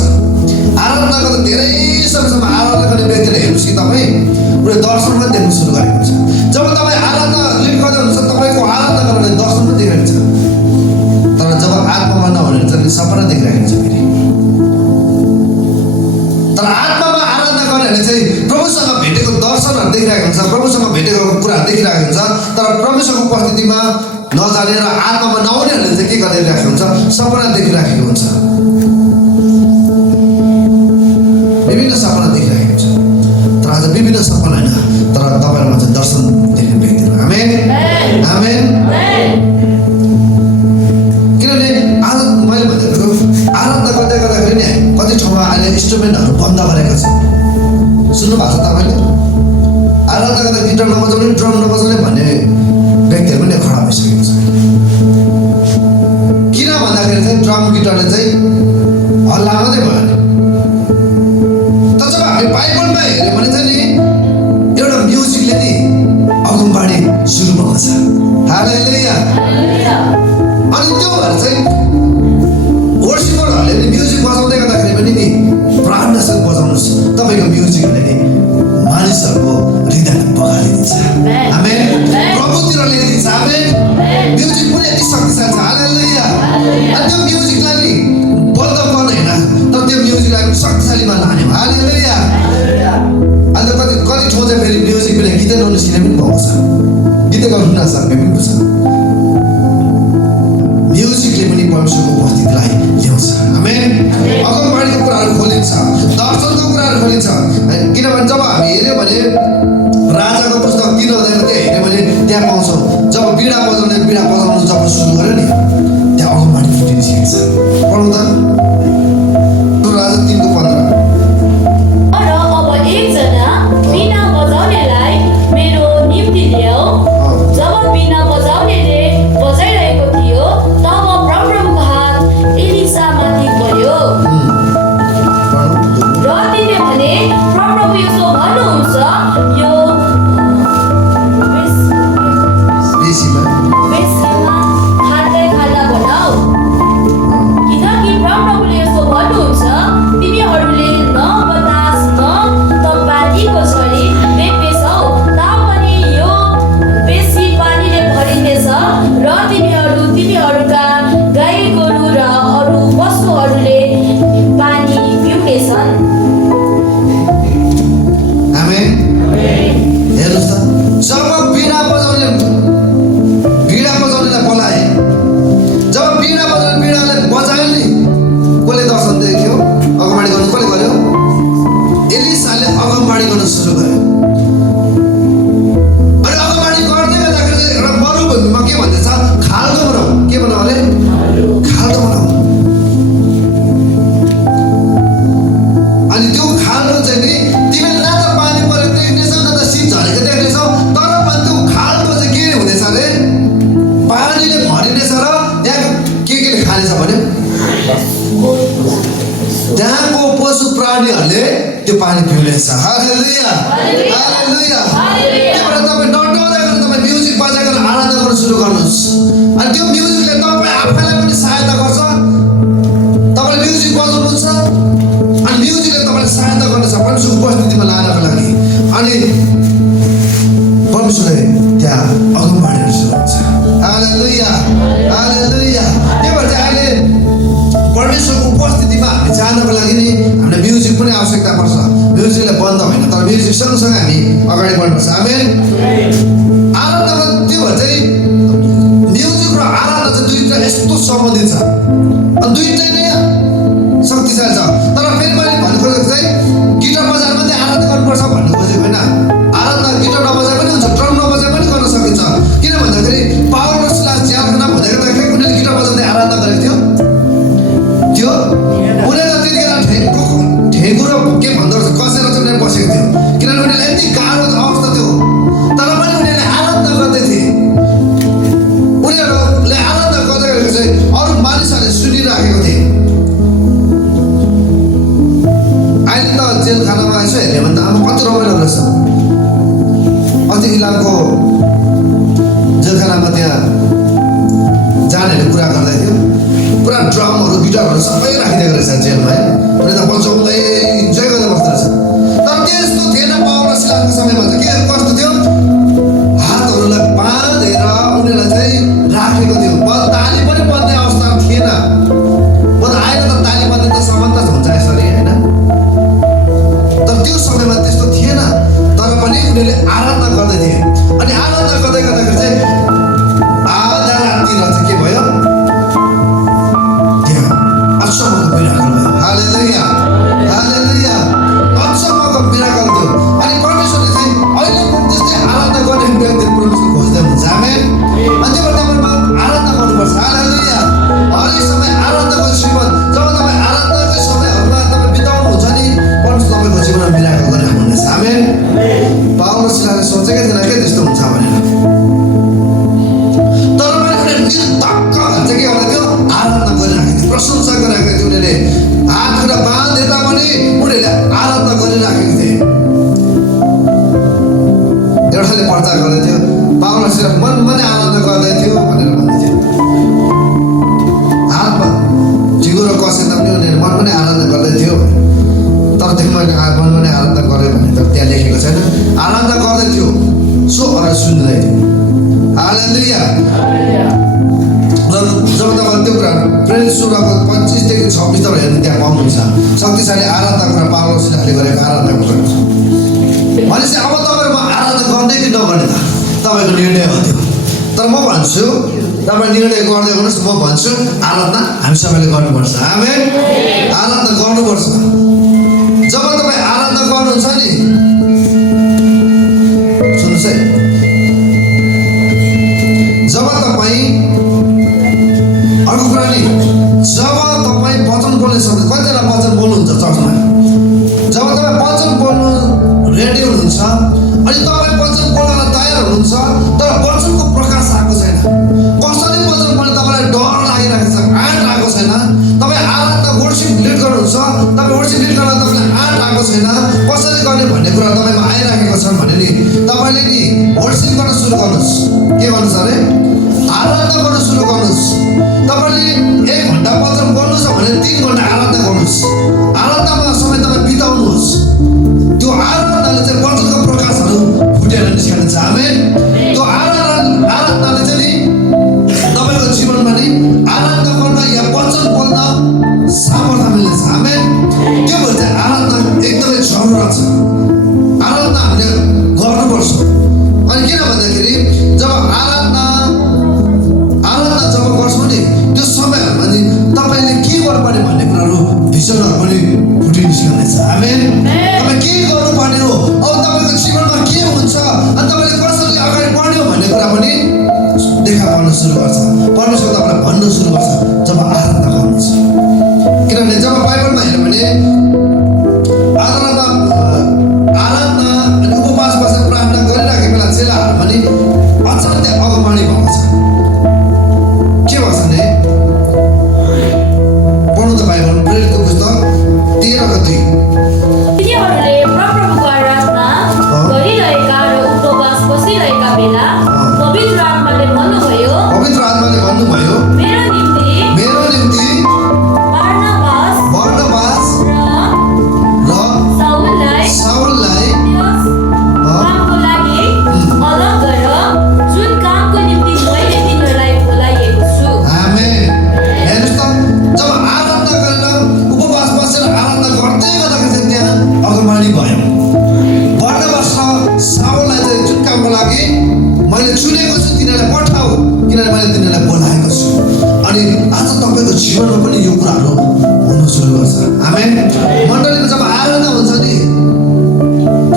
आराधना गर्दा धेरै समयसम्म आराधना गर्ने व्यक्तिले हेर्नुहोस् कि तपाईँ उसले दर्शन पनि देख्नु सुरु गरेको हुन्छ। जब तपाईँ आराधना लिड गर्दै हुनुहुन्छ तपाईँको आराधना गर्दा दर्शन पनि देखिरहेको छ। तर जब आत्मामा नहुने चाहिँ सपना देखिरहेको हुन्छ फेरि। तर आत्मामा आराधना गर्नेहरूले चाहिँ प्रभुसँग भेटेको दर्शनहरू देखिरहेको हुन्छ, प्रभुसँग भेटेको कुराहरू देखिरहेको हुन्छ। तर प्रभुसँग उपस्थितिमा नजानेर आत्मामा नहुनेहरूले चाहिँ के गरिरहेको हुन्छ, सपना देखिराखेको हुन्छ, विभिन्न सपना देखिरहेको हुन्छ। तर आज विभिन्न सपना होइन, तर तपाईँहरूमा चाहिँ दर्शन देख्ने व्यक्तिहरू। आमेन, आमेन। किनभने आज मैले भनेको आराधना गर्दै गर्दाखेरि नि कति ठाउँमा अहिले इन्स्ट्रुमेन्टहरू बन्द गरेको छ। सुन्नु भएको छ तपाईँले? आराधना गर्दा गिटार नबजाउने, ड्रम नबजाउने भन्ने व्यक्तिहरू पनि खडा भइसकेको छ। किन भन्दाखेरि चाहिँ ड्रम गिटारले चाहिँ हल्ला मात्रै भयो नि। तर जब हामी बाइबलमा हेऱ्यो भने चाहिँ नि एउटा म्युजिकले नि अगमबाडी सुरु भएको छ। हालेलुया। अनि त्यो भएर चाहिँ वर्सिपरहरूले नि म्युजिक बजाउँदै गर्दाखेरि पनि नि प्राणसँग बजाउनुहोस्, तपाईँको म्युजिकहरूले नि मानिसहरूको हृदयलाई बगालिदिन्छ। आमेन, प्रभुतिर ल्याइदिन्छ। आमेन, म्युजिक पनि यति शक्तिशाली छ। हालेलुया। अनि त्यो म्युजिकलाई नि बन्द गर्ने होइन, तर त्यो म्युजिकलाई पनि शक्तिशालीमा लाने। हालेलुया। अन्त कति कति ठाउँ चाहिँ फेरि म्युजिक बिना गीतै ननिस्किने पनि भएको छ, गीतै गर्नु नसक्ने पनि छ। म्युजिकले पनि परमेश्वरको उपस्थितिलाई ल्याउँछ। आमेन, अगमबाडीको कुराहरू खोलिन्छ, दर्शनको कुराहरू खोलिन्छ। किनभने जब हामी हेऱ्यो भने राजाको पुस्तक 3 अध्यायमा त्यहाँ हेऱ्यो भने त्यहाँ पाउँछौँ जब बिडा बजाउनु जब सुरु गर्यो नि त्यहाँ अगमबाडी फुटी निस्केको छ। पढौँ त राजा 3:15। र अब एकजना बिना बजाउनेलाई मेरो निम्ति ल्याऊ। जब बिना बजाउनेले बजाइरहेको थियो तब प्रभुको हात एलिसामाथि पर्यो। र तिनले भने प्रभु यसो भन्नुहुन्छ, यो बेसीमा खाँदै खाना बनाऊ। किनकि प्रभुले यसो भन्नुहुन्छ, तिमीहरूले न बतास न त पानीको छरी बेपेछौ, तापनि यो बेसी पानीले भरिनेछ र तिमीहरूका गाई गोरु र अरू पशुहरूले पानी पिउनेछन्। आमेन। हेर्नुहोस् त, जब बिना बजाउनेलाई बोलाए, जब बिडालाई बजायो नि कसले दर्शन देख्यो? अगमबाडी गर्नु कसले गर्यो? एलिसाले अगमबाडी गर्न सुरु गर्यो। अनि अगमबाडी गर्दै गर्दाखेरि चाहिँ एउटा मरुभूमिमा के भन्दैछ? खाल्डो बनाऊ। के बनाऊ अरे? खाल्डो बनाऊ। अनि त्यो खाल्डो चाहिँ नि तिमीले न त पानी परेको देख्नेछौ न त शीत झरेको देख्नेछौ, तर पनि त्यो खाल्डो चाहिँ के हुनेछ अरे? पानीले भरिनेछ र त्यहाँ के खानेछ भने त्यहाँको पशु प्राणीहरूले त्यो पानी पिउनेछ। हालेलुया, हालेलुया। त्यहाँबाट तपाईँ नटाउँदै गरेर तपाईँ म्युजिक बजाएर आराधना गर्न सुरु गर्नुहोस्। अनि त्यो म्युजिकले तपाईँ आफैलाई पनि सहायता गर्छ। तपाईँले म्युजिक बजाउनुहुन्छ अनि म्युजिकले तपाईँलाई सहायता गर्नेछ परमेश्वरको उपस्थितिमा लानको लागि। अनि परमेश्वरले त्यहाँ अगमबाडीहरू सुरु हुन्छ। हालेलुया, हालेलुया। त्यही भएर चाहिँ अहिले परमेश्वरको उपस्थितिमा हामी जानको लागि नि हामीलाई म्युजिक पनि आवश्यकता पर्छ। म्युजिकलाई बन्द होइन, तर म्युजिक सँगसँगै हामी अगाडि बढ्नुपर्छ। आमेन। आराधनामा त्यो भएर चाहिँ म्युजिक र आराधना चाहिँ दुईवटा यस्तो सम्बन्धित छ, अनि दुईटै नै शक्तिशाली छ। तर फेरि मैले भन्नु खोजेको चाहिँ गिटार बजाएर मात्रै आराधना गर्नुपर्छ भन्नु खोजेको होइन। आराधना गिटार नबजाए पनि हुन्छ, ड्रम नबजाए पनि गर्न सकिन्छ। किन भन्दाखेरि पावल र सिलास जेलखाना हुँदै गर्दाखेरि उनीहरूले गिटार बजाउँदै आराधना गरेको थियो। उनीहरू त त्यतिखेर ठेगु र के भन्दो रहेछ कसेर चाहिँ उनीहरू बसेको थियो, किनभने उनीहरूलाई यति गाह्रो अवस्था थियो। तर पनि उनीहरूले आराधना गर्दै थिए। उनीहरूले आराधना गर्दै गरेको चाहिँ अरू मानिसहरूले सुनिराखेको थिए। अहिले त जेलखानामा यसो हेऱ्यो भने त अब कति रमाइलो रहेछ। अस्ति इलामको जेलखानामा त्यहाँ जानेर कुरा गर्दै थियो, पुरा ड्रमहरू गिटारहरू सबै राखिदिएको रहेछ जेलमा है। उनीहरू त बजाउँदै इन्जोय गर्दै बस्दो रहेछ। तर त्यस्तो थिएन पावल र सिलासको समयमा चाहिँ। के कस्तो थियो? हातहरूलाई बाँधेर उनीहरूलाई चाहिँ राखेको थियो। ताली पनि बन्ने अवस्था थिएन। अहिले त ताली बन्ने त समानता हुन्छ यसरी होइन, तर त्यो समयमा त्यस्तो थिएन। तर पनि उनीहरूले आराधना गर्दै थिए। अनि आराधना गर्दै गर्दाखेरि चाहिँ आधा रातितिर चाहिँ के भयो? अचम्मको मिराकल भयो। हालेलुया, हालेलुया। अचम्मको मिराकल थियो। अनि परमेश्वरले चाहिँ अहिले पनि त्यस्तै आराधना गर्ने व्यक्ति परमेश्वर खोज्दै हुनुहुन्छ। आमेन। अनि त्यो भएर तपाईँ आराधना गर्नुपर्छ। हालेलुया। हरेक समय आराधनाको जीवन, जब तपाईँ आराधनाकै समयहरूमा तपाईँ बिताउनुहुन्छ नि परमेश्वर तपाईँको जीवनमा मिराकल गरेर हुनेछ। आमेन। पावल र सिलासले सोचेकै थिएन के त्यस्तो हुन्छ भनेर। तर पनि उनीहरू निर्धक्क चाहिँ के गर्दै थियो? आराधना गरिराखेको थियो, प्रशंसा गरिरहेको थियो। उनीहरूले हात खुट्टा बाँधेर पनि उनीहरूले आराधना गरिराखेको थिए। एउटाले पर्चा गर्दै थियो, पावल र सिलास मनमा नै आराधना गर्दै थियो भनेर भन्दै थियो। हातमा झिगुरो कसेर पनि उनीहरू मनमा नै आराधना गर्दै थियो। तर त्यो मैले मनमा नै आराधना गरेँ भने त त्यहाँ लेखेको छैन। आराधना गर्दै थियो, सो अरू सुन्दै थियो। हालेलुया। जब तपाईँ त्यो कुरा प्रेरित सुरुको 25 देखि 26 तपाईँ हेर्नु त्यहाँ पाउनुहुन्छ। शक्तिशाली आराधना कुरा पावल सिलासले गरेको आराधनाको कुरा भनेपछि अब तपाईँहरूमा आराधना गर्ने कि नगर्ने त तपाईँको निर्णय हो त्यो। तर म भन्छु तपाईँ निर्णय गर्दै गर्नुहोस्। म भन्छु आराधना हामी सबैले गर्नुपर्छ। आमेन। आराधना गर्नुपर्छ। जब तपाईँ आराधना गर्नुहुन्छ नि, सुन्नुहोस् है, जब तपाईँ अर्को कुरा नि, जब तपाईँ वचन बोल्ने सक्छ, कतिजना वचन बोल्नुहुन्छ चर्चमा, जब तपाईँ वचन बोल्नु रेडी हुनुहुन्छ अनि तपाईँ वचन बोल्न तयार हुनुहुन्छ, तर वचनको प्रकाश आएको छैन, कसरी वचन बोल्ने तपाईँलाई डर लागिरहेको छ, आँट आएको छैन, तपाईँ आराधना वर्शिप लिड गर्नुहुन्छ, तपाईँ वर्शिप लिड गर्न तपाईँलाई आँट आएको छैन, कसरी गर्ने भन्ने कुरा तपाईँमा आइराखेको छ भने नि तपाईँले नि वर्शिप गर्न सुरु गर्नुहोस्। के गर्नुहोस् अरे? आराधना गर्न सुरु गर्नुहोस्। तपाईँले 1 घन्टा वचन बोल्नु छ भने 3 घन्टा आराधना गर्नुहोस्। आराधनामा समय तपाईँ बिताउनुहोस्। त्यो आराधनाले चाहिँ वचनको प्रकाशहरू फुटेर निस्कन्छ। आमेन। त्यो आराधनाले चाहिँ नि तपाईँको जीवनमा नि आराधना गर्न या वचन बोल्न सामर्थ्य मिल्नेछ। आमेन। त्यो भएर चाहिँ आराधना एकदमै जरुरत छ। आराधना हामीले गर्नुपर्छ। अनि किन भन्दाखेरि जब आराधना जब गर्छौँ नि त्यो समयहरूमा नि तपाईँले के गर्नुपर्ने भन्ने कुराहरू भिजनहरू पनि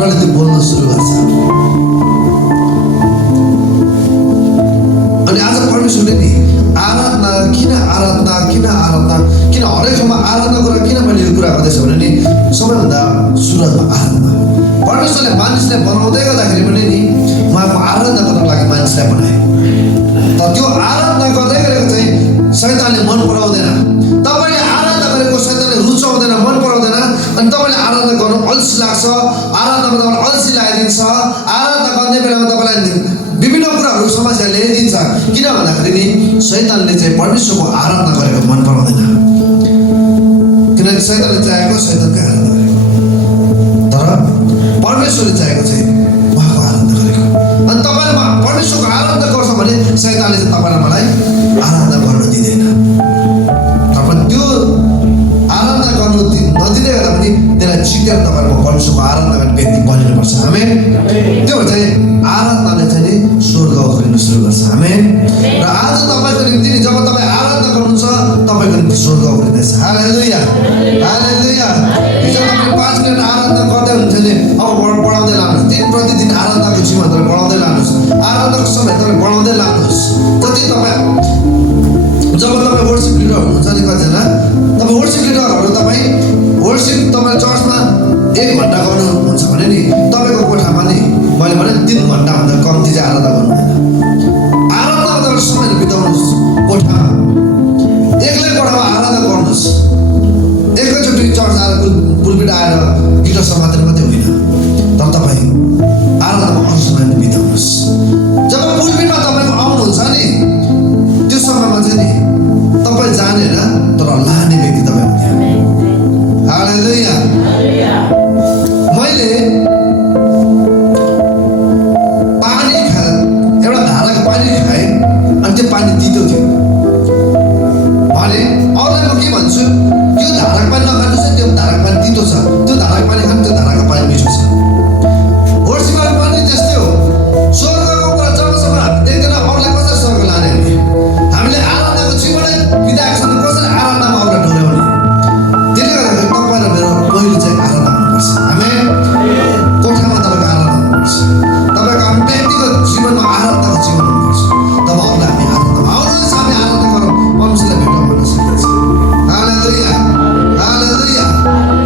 तपाईँले त्यो बोल्न सुरु गर्छ। अनि आज परमेश्वरले नि आराधना किन हरेक ठाउँमा आराधना कुरा किन मैले यो कुरा गर्दैछु भने नि सबैभन्दा सुरुवातमा आराधना परमेश्वरले मानिसलाई बनाउँदै गर्दाखेरि पनि नि उहाँको आराधना गर्नको लागि मानिसलाई बनाए। तर त्यो आराधना गर्दै गरेको चाहिँ शैतानले मन पराउँदैन। तपाईँले आराधना गरेको शैतानले रुचाउँदैन, मन पराउँदैन। अनि तपाईँले आराधना गर्नु अल्छी लाग्छ, आराधनामा तपाईँलाई अल्छी लगाइदिन्छ, आराधना गर्ने बेलामा तपाईँलाई विभिन्न कुराहरू समस्या ल्याइदिन्छ। किन भन्दाखेरि नि शैतानले चाहिँ परमेश्वरको आराधना गरेको मन पराउँदैन। किनकि शैतानले चाहेको शैतानकै आराधना गरेको, तर परमेश्वरले चाहेको चाहिँ उहाँको आराधना गरेको। अनि तपाईँले परमेश्वरको आराधना गर्छ भने शैतानले चाहिँ तपाईँलाई मलाई आराधना गर्न दिँदैन। तपाईँ त्यो आराधना गर्नु नदिँदै गर्दा पनि त्यसलाई जितेर तपाईँको परमेश्वरको आराधना गर्ने व्यक्ति बनिनुपर्छ। आमेन। त्यो चाहिँ आराधनाले चाहिँ नि स्वर्ग उफ्रिनु सुरु गर्छ। आमेन। र आज तपाईँको निम्ति नि जब तपाईँ आराधना गर्नुहुन्छ तपाईँको निम्ति स्वर्ग उफ्रिँदैछ। हालेलुया, हालेलुया। हिजो तपाईँले 5 मिनट आराधना गर्दै हुनुहुन्छ नि, अब बढाउँदै लानुहोस्। दिन प्रतिदिन आराधनाको जीवन तपाईँ बढाउँदै लानुहोस्। आराधनाको समय तपाईँ बढाउँदै लानुहोस्। जति तपाईँ जब तपाईँ वर्सिप लिडर हुनुहुन्छ नि, कतिजना तपाईँ वर्सिप लिडरहरू तपाईँ वर्सिप तपाईँ चर्चमा 1 घन्टा गर्नुहुन्छ भने नि तपाईँको कोठामा नि मैले भने 3 घन्टाभन्दा कम्ती चाहिँ आराधना गर्नु हुँदैन। आराधनामा तपाईँ समय बिताउनुहोस् कोठामा, एक्लै कोठामा आराधना गर्नुहोस्। एकैचोटि चर्च आएर पुलपिट आएर गिटार समातेर मात्रै होइन, तर तपाईँ आराधनामा अरू समय बिताउनुहोस्। जब पुलपिटमा तपाईँको आउनुहुन्छ नि त्यो समयमा चाहिँ नि तपाईँ जानेन तर लाने व्यक्ति तपाईँ हुने। हालेलुया। मैले पानी एउटा धाराको पानी खाएँ अनि त्यो पानी तितो थियो भने अरूलाई म के भन्छु, यो धाराको पानी नखानु चाहिँ त्यो धाराको पानी तितो छ, त्यो धाराको पानी खानु त्यो धाराको पानी मिठो छ। वर्षिपमा पनि त्यस्तै हो। स्वर्गको कुरा जबसम्म हामी देख्दैन अरूलाई कसरी स्वर्ग लाने हो। हामीले आराधनाको जीवनै बिताएको छ भने कसरी आराधनामा अरूलाई डोर्याउने। त्यसले गर्दाखेरि तपाईँ र मेरो पहिलो चाहिँ आराधना हुनुपर्छ। आमेन। कोठामा तपाईँको आराधना हुनुपर्छ, तपाईँको आफ्नो व्यक्तिगत जीवनमा आराधनाको जीवन हुनुपर्छ। तब अरूलाई हामी आराधनामा आउनुहोस्, हामी आराधना गरौँ, परमेश्वरलाई भेट्न भन्न सकिन्छ। हालेलुया, हालेलुया।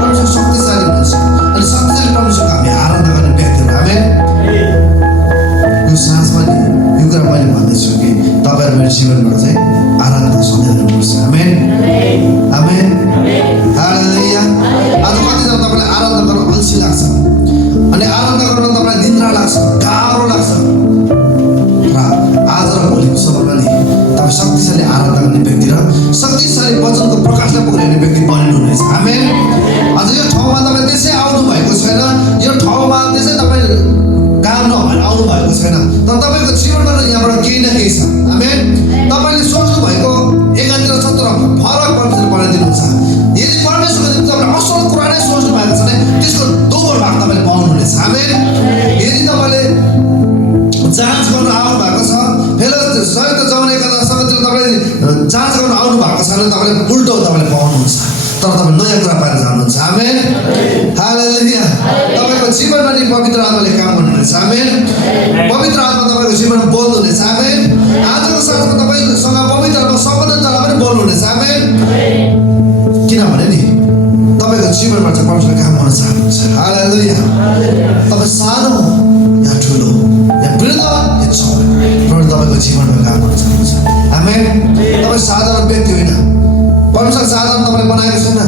परमेश्वर शक्तिशाली हुनुहुन्छ अनि शक्तिशाली परमेश्वरको हामी आराधना गर्ने व्यक्तिहरू। आमेन। यो साँझमा नि यो कुरा मैले भन्दैछु कि तपाईँहरू मेरो जीवनबाट चाहिँ आराधना सधैँ हुनुपर्छ। आमेन, आमेन, हालेलुया। आज कतिजना तपाईँलाई आराधना गर्न अल्छी लाग्छ अनि आराधना गर्न तपाईँलाई निद्रा लाग्छ, गाह्रो लाग्छ। र आज र भोलिको समयमा नि तपाईँ शक्तिशाली आराधना गर्ने व्यक्ति र शक्तिशाली वचनको प्रकाशलाई पुर्याउने व्यक्ति बनिनुहुनेछ। आमेन। अझ यो ठाउँमा तपाईँ त्यसै आउनु भएको छैन, यो ठाउँमा त्यसै तपाईँ काम नभएर आउनु भएको छैन, तर तपाईँको जीवनमा यहाँबाट केही न केही छ। आमेन। तपाईँले सोच्नु भएको एकातिर छ तर फरक परमेश्वरले बनाइदिनुहुन्छ। यदि परमेश्वरको निम्ति तपाईँले असल कुरा नै सोच्नु भएको छ भने त्यसको दोब्बर भाग तपाईँले पाउनुहुनेछ। आमेन। यदि तपाईँले जाँच गर्नु आउनु भएको छ, फेरि संयुक्त जौन एकता समितिले तपाईँले जाँच गर्नु आउनु भएको छ भने तपाईँले उल्टो तपाईँले पाउनुहुन्छ, तर तपाईँ नयाँ कुरा पाएर जानुहुन्छ। आमेन, हालेलुया। तपाईँको जीवनमा नि पवित्र आत्माले काम गर्नुहुनेछ। आमेन। पवित्र आत्मा तपाईँको जीवनमा बोल्नुहुनेछ। आमेन। आजको साँझमा तपाईँसँग पवित्र आत्मा सम्बन्धतालाई पनि बोल्नुहुनेछ। आमेन। किनभने नि तपाईँको जीवनमा चाहिँ परमेश्वरले काम गर्न चाहनुहुन्छ। हालेलुया। तपाईँ सानो या ठुलो या वृद्ध या छोरा, तपाईँको जीवनमा काम गर्न चाहनुहुन्छ। आमेन। तपाईँ साधारण व्यक्ति होइन, परमेश्वर साधारण तपाईँले बनाएको छैन,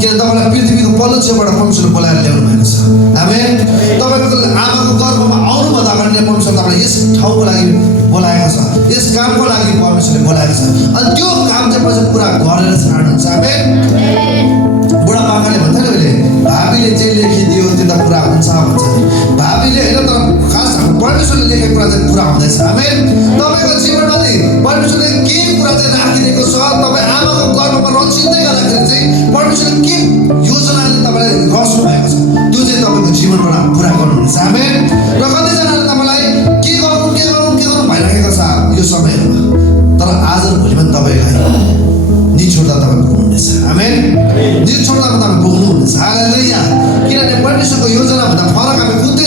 किन तपाईँलाई पृथ्वीको पल्लो छेउबाट परमेश्वरले बोलाएर ल्याउनु भएको छ। आमेन। तपाईँको आमाको गर्भमा आउनुभन्दा अगाडि परमेश्वर तपाईँलाई यस ठाउँको लागि बोलाएको छ, यस कामको लागि परमेश्वरले बोलाएको छ। अनि त्यो काम चाहिँ पछि पुरा गरेर छाड्नुहुन्छ। आमेन। बुढापाकाले भन्छ नि अहिले भाबीले जे लेखिदियो त्यो त पुरा हुन्छ भन्छ नि। भाबीले होइन तर खास परमेश्वरले लेखेको कुरा चाहिँ पुरा हुँदैछ। आमेन। तपाईँको जीवनमा चाहिँ परमेश्वरले के कुरा चाहिँ राखिदिएको छ, तपाईँ आमाको गर्भमा रचिँदै गर्दाखेरि चाहिँ परमेश्वरले के योजनाले तपाईँलाई गर्नु भएको छ त्यो चाहिँ तपाईँको जीवनबाट पुरा गर्नुहुनेछ। आमेन। र कतिजनाले तपाईँलाई के गर्नु भइरहेको छ यो समयमा, तर आज र भोलिमा तपाईँलाई निचोडता तपाईँ पुग्नुहुनेछ। आमेन। निचोडतामा तपाईँ पुग्नुहुनेछ। हालेलुया। किनभने परमेश्वरको योजनाभन्दा फरक हामी कुद्दै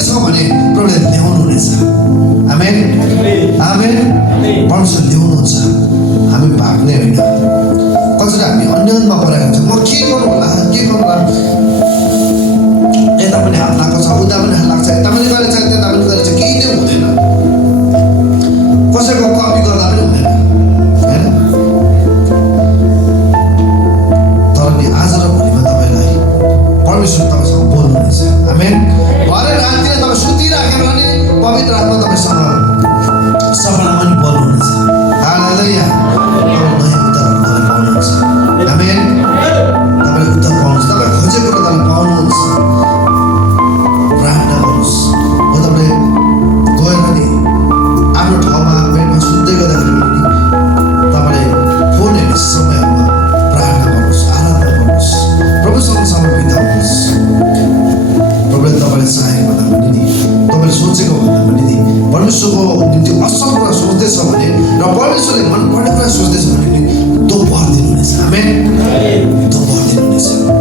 भरे राति तपाईँ सुतिराख्यो भने पवित्र आत्मा तपाईँसँग सपनामा नि बोल्नुहुनेछ। हालेलुया। नयाँ उत्तरहरू तपाईँ पाउनुहुन्छ। आमेन। तपाईँले उत्तर पाउनुहुन्छ, तपाईँ खोजेको कुरा तपाईँले पाउनुहुन्छ। प्रार्थना गर्नुहोस्। हो तपाईँले गएर नि आफ्नो ठाउँमा बेडमा सुत्दै गर्दाखेरि पनि तपाईँले फोन हेर्ने समयहरूमा प्रार्थना गर्नुहोस्, आराधना गर्नुहोस्, प्रभुसँग समय बिताउनुहोस्। प्रभुले तपाईँले चाहेको भन्दा पनि नि, तपाईँले सोचेको भन्दा पनि नि परमेश्वरको निम्ति असल कुरा सोच्दैछ भने र परमेश्वरले मनपर्ने कुरा सोच्दैछ भने नि दोब्बर दिनुहुनेछ। आमेन। दोब्बर दिनुहुनेछ।